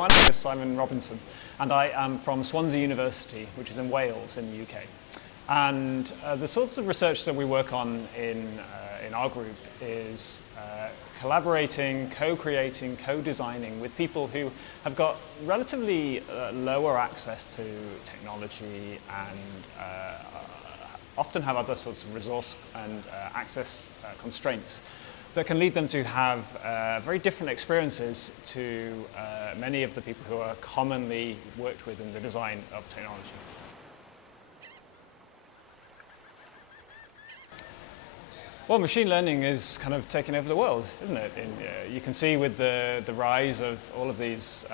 My name is Simon Robinson, and I am from Swansea University, which is in Wales in the UK. And the sorts of research that we work on in our group is collaborating, co-creating, co-designing with people who have got relatively lower access to technology and often have other sorts of resource and access constraints that can lead them to have very different experiences to many of the people who are commonly worked with in the design of technology. Well, machine learning is kind of taking over the world, isn't it? You can see with the rise of all of these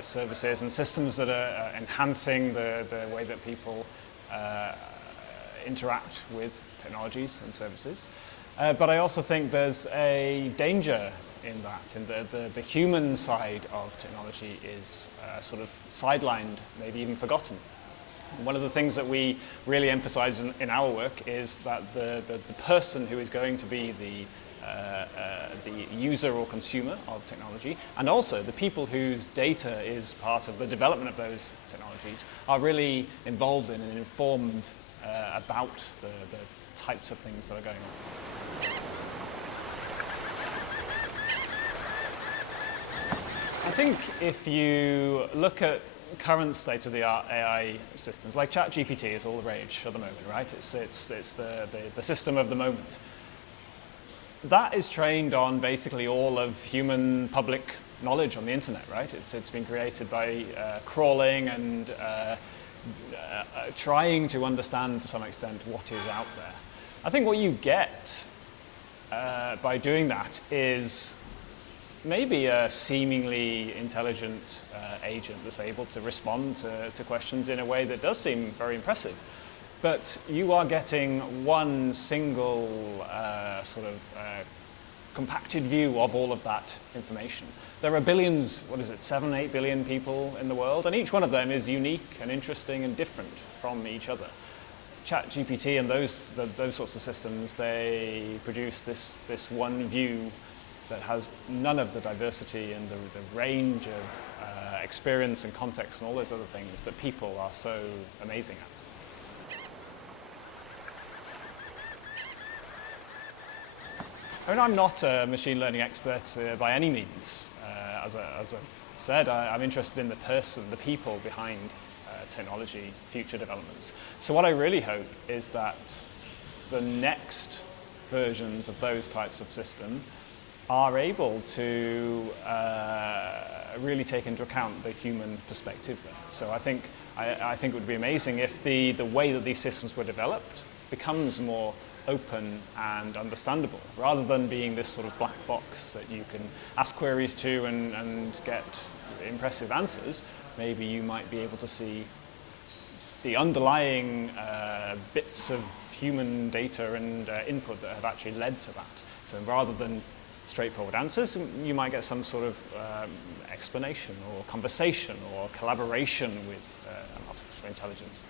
services and systems that are enhancing the way that people interact with technologies and services. But I also think there's a danger in that, in the human side of technology is sort of sidelined, maybe even forgotten. One of the things that we really emphasize in our work is that the person who is going to be the user or consumer of technology, and also the people whose data is part of the development of those technologies, are really involved in and informed about the types of things that are going on. I think if you look at current state-of-the-art AI systems, like ChatGPT is all the rage at the moment, right? It's the system of the moment. That is trained on basically all of human public knowledge on the internet, right? It's been created by crawling and trying to understand to some extent what is out there. I think what you get by doing that is maybe a seemingly intelligent agent that's able to respond to questions in a way that does seem very impressive. But you are getting one single sort of compacted view of all of that information. There are billions, 7, 8 billion people in the world, and each one of them is unique and interesting and different from each other. ChatGPT and those sorts of systems, they produce this one view that has none of the diversity and the range of experience and context and all those other things that people are so amazing at. I mean, I'm not a machine learning expert by any means. As I've said, I'm interested in the person, the people behind technology, future developments. So what I really hope is that the next versions of those types of system are able to really take into account the human perspective there. So I think it would be amazing if the way that these systems were developed becomes more open and understandable, rather than being this sort of black box that you can ask queries to and get impressive answers. Maybe you might be able to see the underlying bits of human data and input that have actually led to that. So rather than straightforward answers, you might get some sort of explanation or conversation or collaboration with artificial intelligence.